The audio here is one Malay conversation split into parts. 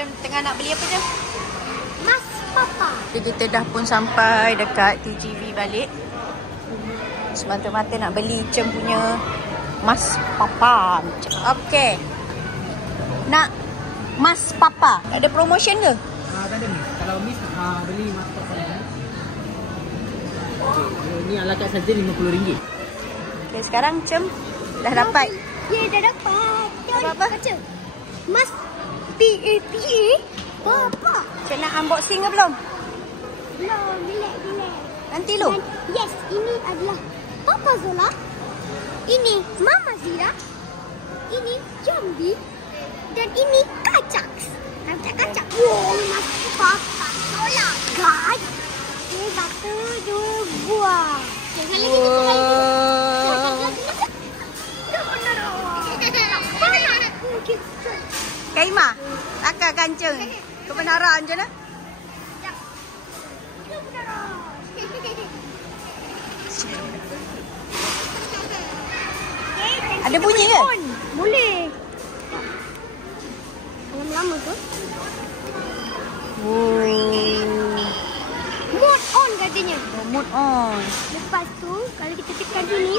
macam tengah nak beli apa je? Mas Papa. Jadi kita dah pun sampai dekat TGV balik. Semata-mata nak beli Cem punya Mas Papa. Okey. Nak Mas Papa. Ada promotion ke? Tak ada ni. Kalau Miss beli Mas Papa ni. Ni ala kat saja RM50. Okey, sekarang Cem dah dapat. Ya, dah dapat. Apa? Baca. Mas P-A-P-A Papa. Cem nak unboxing ke belum? Belum, relax. Nanti lu. Yes, ini adalah Papa Zola. Ini Mama Zira. Ini Jambi. Dan ini Kacak. Nampak Kacak. Wow, Mas Papa Zola. Guys. Ini satu, dua buah. Jangan lagi Kaima, takkan kancing. Kebenaran je lah. Ada bunyi ke? Boleh. Lama-lama tu. Mode on katanya. Mode on. Lepas tu, kalau kita tekan sini.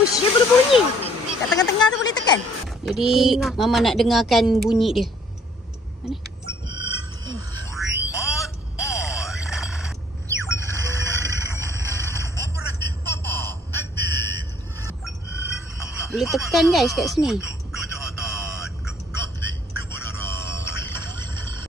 Ush, dia berbunyi. Kat tengah-tengah tu boleh tekan. Jadi, Mama nak dengarkan bunyi dia. Mana? Boleh tekan guys kat sini.